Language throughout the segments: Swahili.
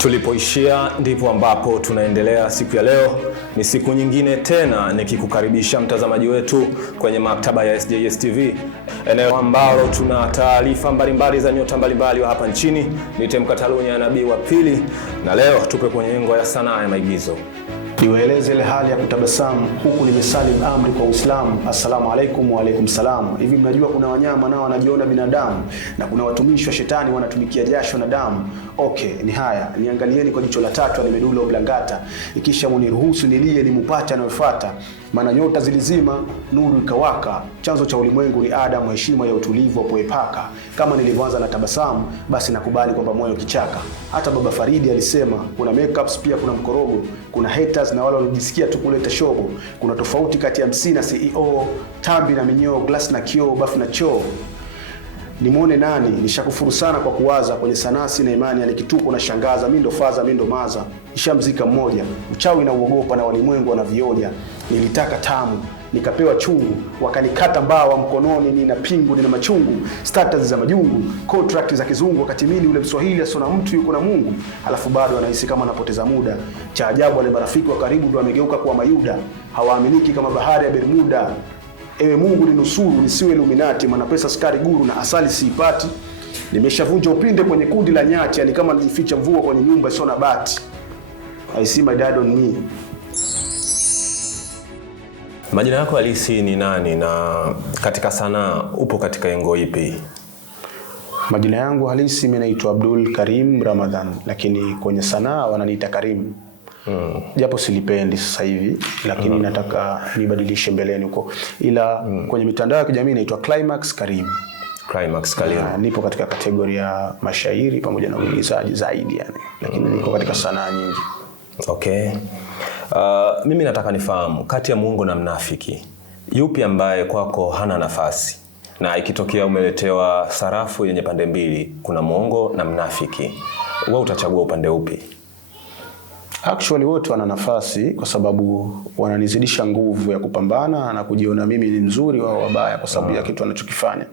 Tulipoishia ndipo ambapo tunaendelea siku ya leo. Ni siku nyingine tena nikikukaribisha mtazamaji wetu kwenye maktaba ya SJS TV, eneo ambalo tuna taarifa mbalimbali za nyota mbalimbali wa hapa nchini. Niite Mkatalunya nabii wa pili, na leo tupe kwenye engo ya sanaa ya maigizo. Niwaeleze ile hali ya kutabasamu huku nimesalim amri kwa Uislamu. Assalamu alaikum wa alaikum salam. Hivi mnajua kuna wanyama nao wanajiona binadamu na kuna watumishi wa shetani wanatumikia jasho na damu? Okay, ni haya. Niangalieni kwa jicho la tatu ni medulla oblongata. Ikisha muniruhusu nilie nimupate anayofuata. Maana nyota zilizima, nuru ikawaka. Chanzo cha ulimwengu ni Adam, heshima ya utulivu wa poepaka. Kama nilivyoanza na tabasamu, basi nakubali kwamba moyo kichaka. Hata Baba Faridi alisema kuna makeups pia kuna mkorogo, kuna haters na wale wanajisikia tu kuleta shogo. Kuna tofauti kati ya MC na CEO, tambi na minyoo, glass na kioo, bafu na choo. Nimuone nani? Nishakufuru sana kwa kuwaza kwenye sanaa sina imani, yani kituko na shangaza, mimi ndo faza mimi ndo maza. Nishamzika mmoja, uchawi na uogopa na walimwengu wanavioja. Nilitaka tamu, nikapewa chungu, wakanikata mbawa mkononi, nina pingu nina machungu, status za majungu, contract za kizungu, wakati mimi ule Mswahili asona mtu yuko na Mungu, alafu bado anahisi kama anapoteza muda. Cha ajabu wale marafiki wa karibu ndio wamegeuka kuwa mayuda, hawaaminiki kama bahari ya Bermuda. Ewe Mungu ninusuru nisiwe Illuminati, maana pesa sukari guru na asali siipati. Nimeshavunja upinde kwenye kundi la nyati, yani kama nijificha mvua kwenye nyumba isiyo na bati. I see my dad on me. Majina yako halisi ni nani na katika sanaa upo katika engo ipi? Majina yangu halisi mimi naitwa Abdul Karim Ramadhan, lakini kwenye sanaa wananiita Karim. Japo silipendi sasa hivi, lakini nataka nibadilishe mbeleni huko. Ila kwenye mitandao ya kijamii naitwa Climax Karim. Climax Karim. Nipo katika kategori ya mashairi pamoja na uigizaji zaidi yani. Lakini niko katika sanaa nyingi. Okay. Mimi nataka nifahamu kati ya muongo na mnafiki, yupi ambaye kwako hana nafasi? Na ikitokea umeletewa sarafu yenye pande mbili, kuna muongo na mnafiki, wewe utachagua upande upi? Actually wote wana nafasi kwa sababu wananizidisha nguvu ya kupambana na kujiona mimi ni mzuri wao wabaya kwa sababu ya kitu anachokifanya.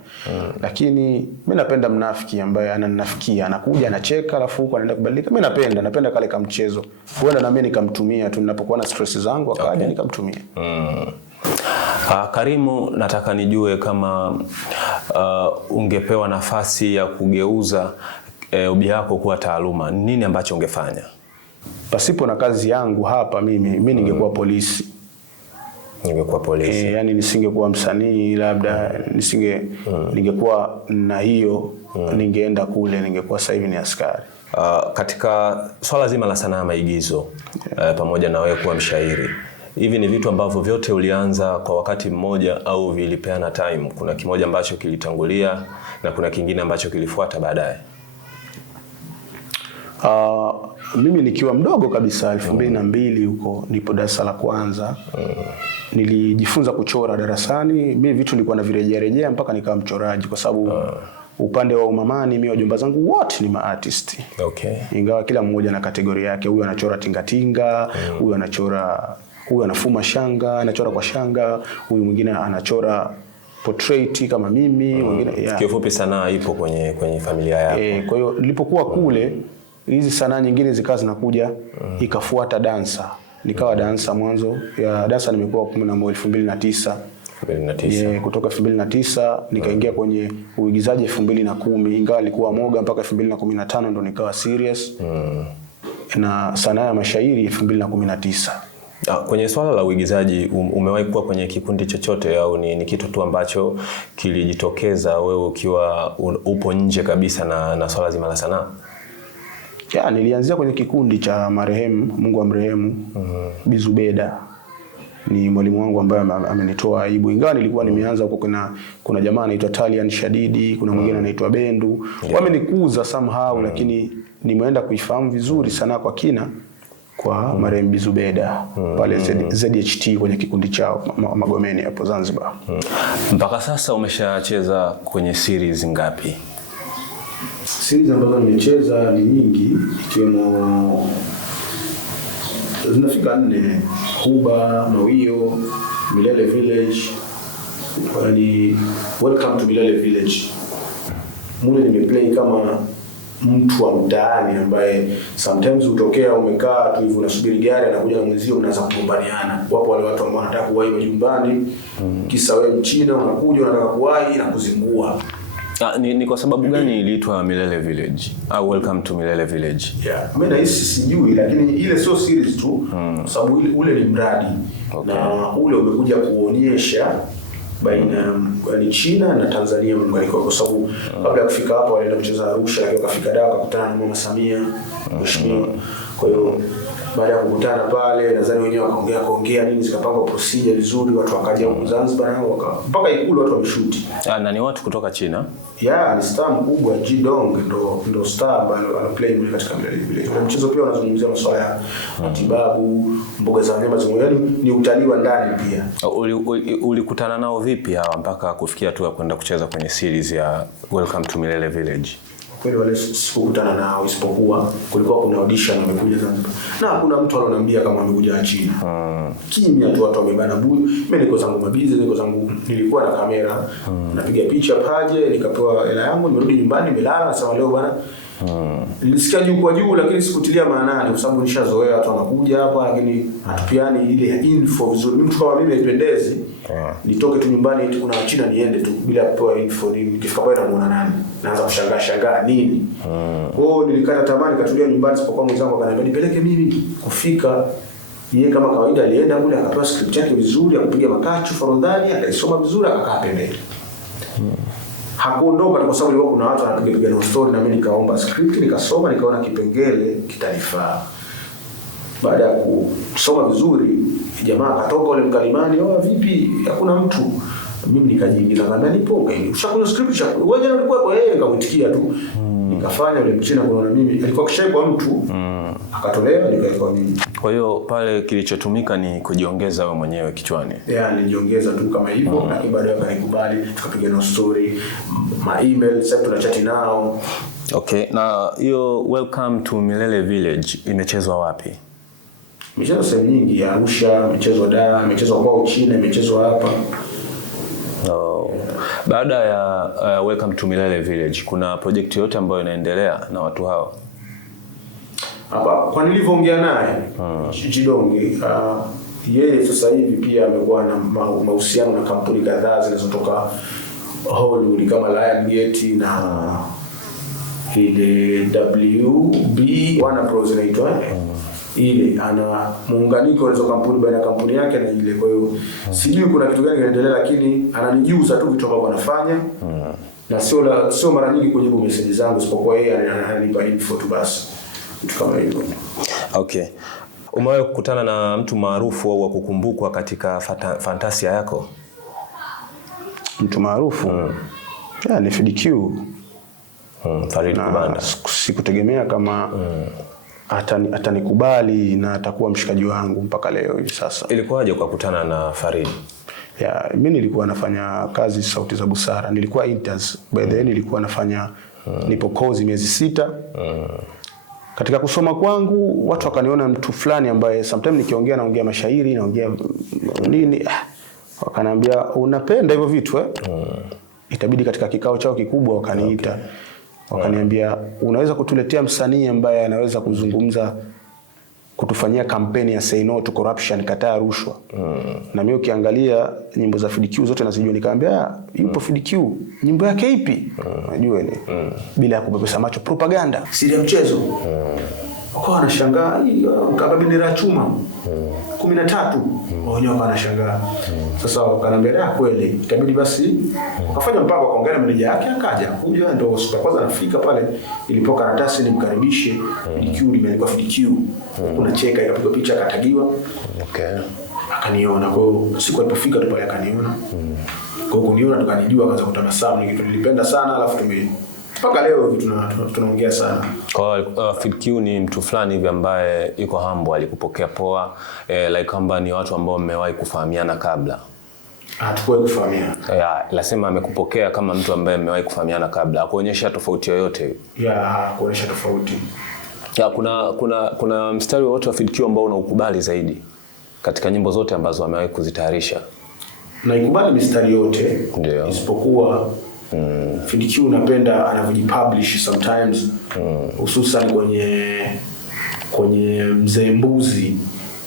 Lakini mimi napenda mnafiki ambaye ananinafikia, anakuja anacheka alafu huko anaenda kubadilika. Mimi napenda kale kama mchezo. Huenda na mimi nikamtumia tu ninapokuwa na stress zangu akaja nikamtumia. Karimu, nataka nijue kama ungepewa nafasi ya kugeuza ubi yako kuwa taaluma, nini ambacho ungefanya? Pasipo na kazi yangu hapa mimi ningekuwa polisi. Ningekuwa polisi. Yani nisingekuwa msanii labda, ningekuwa na hiyo, ningeenda kule, ningekuwa sasa hivi ni askari. Katika swala zima la sanaa maigizo, pamoja na wewe kuwa mshairi, hivi ni vitu ambavyo vyote ulianza kwa wakati mmoja au vilipeana time? Kuna kimoja ambacho kilitangulia na kuna kingine ambacho kilifuata baadaye? Mimi nikiwa mdogo kabisa 2002 huko nipo darasa la kwanza. Nilijifunza kuchora darasani. Mimi vitu nilikuwa na virejea mpaka nikawa mchoraji kwa sababu upande wa umamani mimi wajomba zangu wote ni maartist. Okay. Ingawa kila mmoja na kategori yake. Huyu anachora tingatinga, huyu anachora, huyu anafuma shanga, anachora kwa shanga, huyu mwingine anachora portrait kama mimi, mwingine Kifupi sanaa ipo kwenye familia yako. Kwa hiyo nilipokuwa kule hizi sanaa nyingine zikawa zinakuja, ikafuata dansa. Nikawa dansa mwanzo. Ya dansa nimekuwa 2009. 2009. Kutoka 2009 nikaingia kwenye uigizaji 2010. Ingawa nilikuwa moga mpaka 2015 ndo nikawa serious. Na sanaa ya mashairi 2019. Kwenye swala la uigizaji umewahi kuwa kwenye kikundi chochote au ni kitu tu ambacho kilijitokeza wewe ukiwa upo nje kabisa na swala zima la sanaa? Nilianzia kwenye kikundi cha marehemu, Mungu amrehemu, Bizubeda. Ni mwalimu wangu ambaye amenitoa aibu. Ingawa nilikuwa nimeanza huko, kuna jamaa anaitwa Talian Shadidi, kuna mwingine anaitwa Bendu. Wamenikuza somehow, lakini nimeenda kuifahamu vizuri sana kwa kina kwa marehemu Bizubeda pale ZHT kwenye kikundi chao Magomeni hapo Zanzibar. Mpaka sasa umeshacheza kwenye series ngapi? Series ambazo nimecheza ni nyingi, ikiwemo zinafika 4: Huba, Mawio, Milele Village, Welcome to Milele Village. Mule nimeplay kama mtu wa mtaani ambaye sometimes utokea umekaa tu hivi unasubiri gari anakuja na mwenzio mnaanza kugombaniana. Wapo wale watu ambao wanataka kuwahi majumbani, kisa wewe Mchina unakuja unataka kuwahi na kuzingua. Ni kwa sababu gani iliitwa Milele Village au Welcome to Milele Village? Mimi nahisi sijui, lakini ile sio series tu, kwa sababu ule ni mradi. Na ule umekuja kuonyesha baina ya China na Tanzania muunganiko, kwa sababu kabla ya kufika hapo walienda kucheza Arusha, lakini wakafika Dar wakakutana na Mama Samia mheshimiwa. Kwa hiyo baada ya kukutana pale nadhani wenyewe wakaongea nini, zikapangwa procedure vizuri, watu wakaja huko Zanzibar nao mpaka Ikulu watu wameshuti. Na ni watu kutoka China? Ni star mkubwa Jidong ndo star ambaye anaplay mle katika Village. Kwa mchezo pia wanazungumzia masuala ya matibabu, mboga za wanyama ni utalii wa ndani pia. Ulikutana nao vipi hawa mpaka kufikia tu kwenda kucheza kwenye series ya Welcome to Milele Village? Kweli wale sikukutana nao, isipokuwa kulikuwa kuna audition wamekuja Zanzibar. Na kuna mtu aloniambia kama amekuja China. Kimya tu watu wamebana buyu. Mimi niko zangu mabizi, nilikuwa na kamera. Napiga picha paje, nikapewa hela yangu, nimerudi nyumbani nimelala, nasema leo bwana. Nilisikia juu kwa juu lakini sikutilia maanani kwa sababu nishazoea watu wanakuja hapa, lakini hatupiani ile info vizuri. Mtu kama mimi haipendezi. Nitoke tu nyumbani eti kuna China niende tu bila kupewa info nini. Nikifika pale namuona nani? Naanza kushangaa nini? Kwa hiyo nilikata tamaa nikatulia nyumbani, sipokuwa mwenzangu akaniambia nipeleke mimi. Kufika yeye kama kawaida alienda kule akapewa script yake vizuri, akapiga makachu forodhani, akaisoma vizuri, akakaa pembeni. Hakuondoka kwa sababu ilikuwa kuna watu wanapiga no story, na mimi nikaomba script nikasoma, nikaona kipengele kitanifaa. Baada ya kusoma vizuri, jamaa akatoka ule mkalimani, vipi hakuna mtu. Mimi nikajiingiza ngambia nipo hivi. Ushakunywa script wewe jana ulikuwa kwa yeye, nikamwitikia tu. Nikafanya ule Mchina kuona mimi alikuwa kishaikwa mtu. Akatolewa nikaikwa mimi. Kwa hiyo pale kilichotumika ni kujiongeza wewe mwenyewe kichwani. Nilijiongeza tu kama hivyo, lakini baadaye akanikubali, tukapiga no story, email, sasa tunachati nao. Okay, na hiyo Welcome to Milele Village imechezwa wapi? Imechezwa sehemu nyingi, Arusha, imechezwa Dar, imechezwa kwa China, imechezwa hapa. Baada ya Welcome to Milele Village kuna project yote ambayo inaendelea na watu hao? Hapa kwa nilivyoongea naye Jidongi, yeye sasa hivi pia amekuwa na mahusiano na kampuni kadhaa zinazotoka Hollywood kama Lionsgate na ile WB Warner Bros inaitwa ile, ana muunganiko wa hizo kampuni baina ya kampuni yake na ile. Kwa hiyo sijui kuna kitu gani kinaendelea, lakini ananijuza tu vitu ambavyo anafanya. Na sio mara nyingi kujibu message zangu, isipokuwa yeye ananipa info tu basi. Kitu kama hivyo. Okay. Umewahi kukutana na mtu maarufu au kukumbukwa katika fantasia yako? Mtu maarufu? Ni FDQ. Farid Kubanda. Sikutegemea kama atanikubali na atakuwa mshikaji wangu mpaka leo hivi sasa. Ilikuwaje ukakutana na Farid? Mimi nilikuwa nafanya kazi Sauti za Busara. Nilikuwa interns. By the way nilikuwa nafanya nipo kozi miezi 6. Katika kusoma kwangu watu wakaniona mtu fulani ambaye sometimes naongea mashairi, naongea nini, wakaniambia unapenda hivyo vitu Itabidi katika kikao chao kikubwa wakaniita. Wakaniambia unaweza kutuletea msanii ambaye anaweza kuzungumza, kutufanyia kampeni ya Say No to Corruption, kataa rushwa. Na mimi ukiangalia nyimbo za FDQ zote nazijua, nikamwambia yupo FDQ, nyimbo yake ipi? Unajua ni bila ya kupepesa macho, propaganda, siri ya mchezo. Wakawa wanashangaa, kama bendera chuma 13 wenyewe wanashangaa. Sasa wakaniambia kweli, ikabidi basi wakafanya mpango, wakaongea na meneja yake, akaja kuja, ndio siku kwanza nafika pale ilipo karatasi nimkaribishe FDQ, limeandikwa FDQ. Kuna cheka, ikapigwa picha, akatagiwa. Akaniona, kwa hiyo siku alipofika tu pale akaniona. Kwa hiyo kuniona tukanijua, akaanza kutabasamu, ni kitu nilipenda sana, alafu mpaka leo tunaongea sana. Kwa FDQ ni mtu fulani hivi ambaye yuko humble, alikupokea poa, like kwamba ni watu ambao mmewahi kufahamiana kabla? Hatukuwahi kufahamiana. Lasema amekupokea kama mtu ambaye mmewahi kufahamiana kabla. Hakuonyesha tofauti yoyote? Hakuonyesha tofauti. Kuna mstari wote wa FDQ ambao unaukubali zaidi katika nyimbo zote ambazo amewahi kuzitayarisha? Naikubali mistari yote, ndio, isipokuwa Fidikiu napenda anavyojipublish sometimes, hususan kwenye Mzee Mbuzi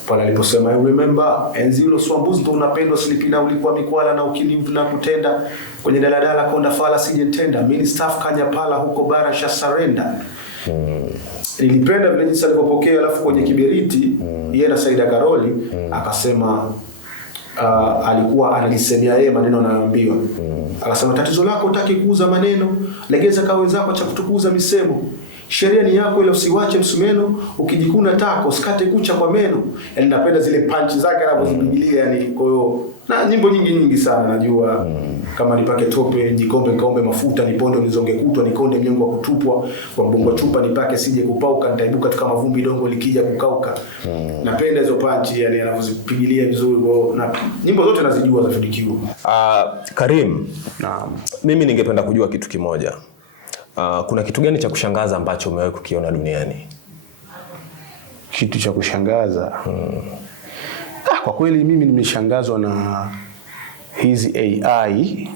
pale aliposema I remember enzi hilo Swambuzi ndo unapendwa slipina ulikuwa mikwala na ukilivu na kutenda kwenye daladala konda fala sijentenda mini staff kanya pala huko bara sha surrender. Nilipenda vile jinsi alipopokea, alafu kwenye Kiberiti yeye na Saida Karoli akasema alikuwa analisemea yeye maneno anayoambiwa. Akasema tatizo lako utaki kuuza maneno, legeza kawe zako cha kutukuza misemo. Sheria ni yako ile usiwache msumeno, ukijikuna tako usikate kucha kwa meno. Yaani napenda zile punch zake anapozipigilia, yani kwa hiyo na nyimbo nyingi sana najua kama nipake tope jikombe kaombe mafuta niponde nizonge kutwa nikonde miongo wa kutupwa kwa mbongo chupa nipake sije kupauka nitaibuka tu kama vumbi dongo likija kukauka. Napenda hizo punch yani anavyozipigilia vizuri, na nyimbo zote nazijua za Fidikiu. Karim, naam, mimi ningependa kujua kitu kimoja. Kuna kitu gani cha kushangaza ambacho umewahi kukiona duniani? Kitu cha kushangaza? Kwa kweli mimi nimeshangazwa na hizi AI.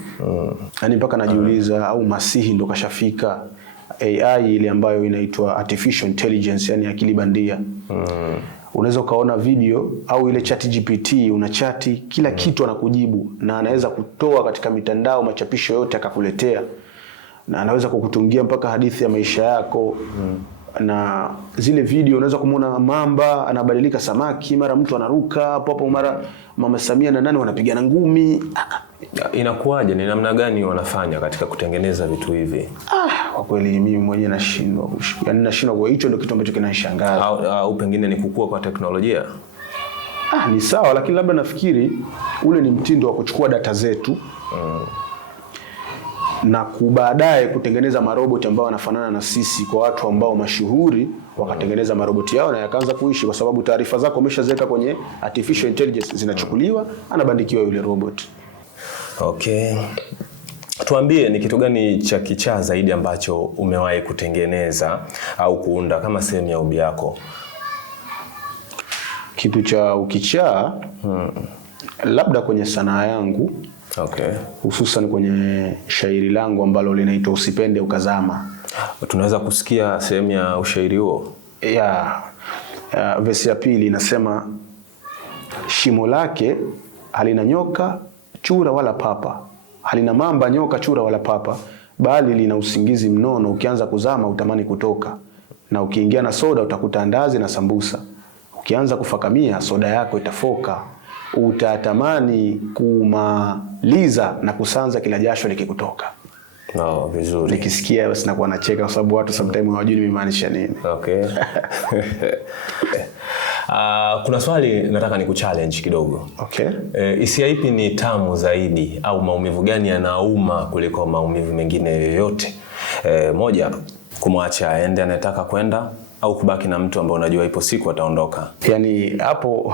Yaani mpaka najiuliza au Masihi ndo kashafika. AI ile ambayo inaitwa artificial intelligence, yani akili bandia. Unaweza ukaona video au ile ChatGPT unachati kila kitu anakujibu, na anaweza kutoa katika mitandao machapisho yote akakuletea, na anaweza kukutungia mpaka hadithi ya maisha yako. Na zile video unaweza kumuona mamba anabadilika samaki, mara mtu anaruka hapo, mara Mama Samia na nani wanapigana ngumi. Inakuwaje? Ni namna gani wanafanya katika kutengeneza vitu hivi? Kwa kweli mimi mwenyewe nashindwa. Yaani nashindwa, kwa hicho ndio kitu ambacho kinanishangaza. Au pengine ni kukua kwa teknolojia? Ni sawa, lakini labda nafikiri ule ni mtindo wa kuchukua data zetu na baadaye kutengeneza maroboti ambao wanafanana na sisi, kwa watu ambao mashuhuri wakatengeneza maroboti yao na yakaanza kuishi, kwa sababu taarifa zako umeshaziweka kwenye artificial intelligence, zinachukuliwa, anabandikiwa yule robot. Okay. Tuambie ni kitu gani cha kichaa zaidi ambacho umewahi kutengeneza au kuunda kama sehemu ya hobby yako? Kitu cha ukichaa labda kwenye sanaa yangu. Okay. Hususan kwenye shairi langu ambalo linaitwa Usipende Ukazama. Tunaweza kusikia sehemu ya ushairi huo? Verse ya pili inasema, shimo lake halina nyoka, chura wala papa, halina mamba, nyoka, chura wala papa, bali lina usingizi mnono, ukianza kuzama utamani kutoka, na ukiingia na soda utakuta andazi na sambusa, ukianza kufakamia soda yako itafoka, utatamani kumaliza na kusanza kila jasho likikutoka. Vizuri. Nikisikia basi nakuwa nacheka, kwa sababu watu sometimes hawajui nimemaanisha nini. Okay. Kuna swali nataka nikuchallenge kidogo. Okay. Hisia ipi ni tamu zaidi, au maumivu gani yanauma kuliko maumivu mengine yoyote? Moja, kumwacha aende anataka kwenda, au kubaki na mtu ambaye unajua ipo siku ataondoka? Yaani hapo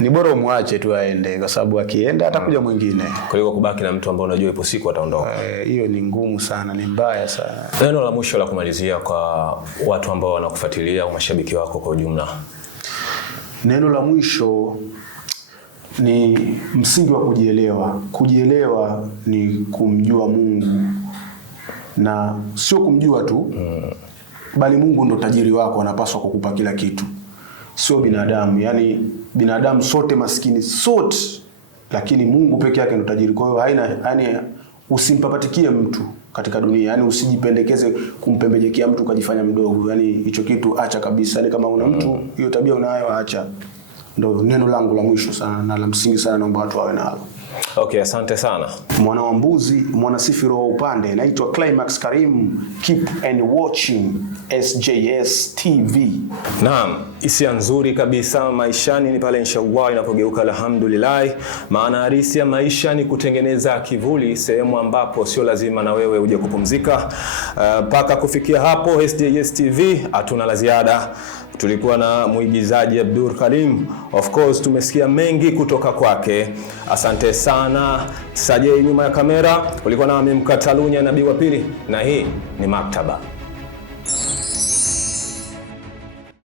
ni bora umwache tu aende, kwa sababu akienda atakuja mwingine, kuliko kubaki na mtu ambaye unajua ipo siku ataondoka. Hiyo ni ngumu sana, ni mbaya sana. Neno la mwisho la kumalizia kwa watu ambao wanakufuatilia au mashabiki wako kwa ujumla? Neno la mwisho ni msingi wa kujielewa. Kujielewa ni kumjua Mungu, na sio kumjua tu, bali Mungu ndo tajiri wako, anapaswa kukupa kila kitu, sio binadamu. Yaani binadamu sote maskini sote, lakini Mungu peke yake ndo tajiri. Kwa hiyo yani usimpapatikie mtu katika dunia, yani usijipendekeze kumpembejekea mtu ukajifanya mdogo. Yani hicho kitu acha kabisa. Yani kama una mtu hiyo tabia unayo, acha. Ndio neno langu la mwisho sana na la msingi sana, naomba watu wawe nalo. Okay, asante sana. Mwana wa Mbuzi, mwana sifiro wa upande, naitwa Climax Karim. Keep and watching SJS TV. Naam, hisia nzuri kabisa maishani ni pale inshallah inapogeuka alhamdulillah. Maana halisi ya maisha ni kutengeneza kivuli, sehemu ambapo sio lazima na wewe uje kupumzika. Mpaka kufikia hapo SJS TV hatuna la ziada. Tulikuwa na muigizaji Abdur Karim. Of course tumesikia mengi kutoka kwake. Asante sana. Sajei nyuma ya kamera ulikuwa na mimi Mkatalunya Nabii wa Pili, na hii ni Maktaba.